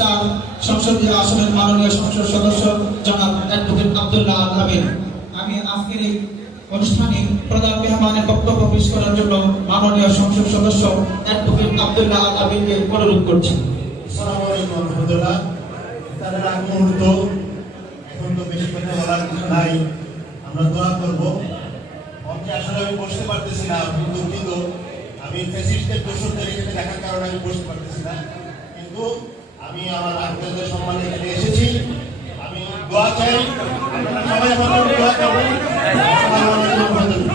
চার সংসদীয় আসনের মাননীয় সংসদ সদস্য জনাব অ্যাডভোকেট আব্দুল্লাহ আল আমিন। আমি আজকের এই অনুষ্ঠানে প্রধান মেহমানের বক্তব্য পেশ করার জন্য মাননীয় সংসদ সদস্য অ্যাডভোকেট আব্দুল্লাহ আল আমিনকে অনুরোধ করছি। আসসালামু আলাইকুম রহমতুল্লাহ। তাদের আগ মুহূর্ত এখন তো বেশি কথা বলার কিছু নাই, আমরা দোয়া করব। মঞ্চে আসলে আমি বসতে পারতেছি না, কিন্তু আমি ফ্যাসিস্টের দোষরদের এখানে দেখার কারণে আমি বসতে পারতেছি না, কিন্তু আমি আমার আত্মীয়দের সম্মানে এখানে এসেছি। আমি দোয়া চাই, আপনারা সবাই আমার দোয়া করবেন। আসসালামু আলাইকুম রহমতুল্লাহ।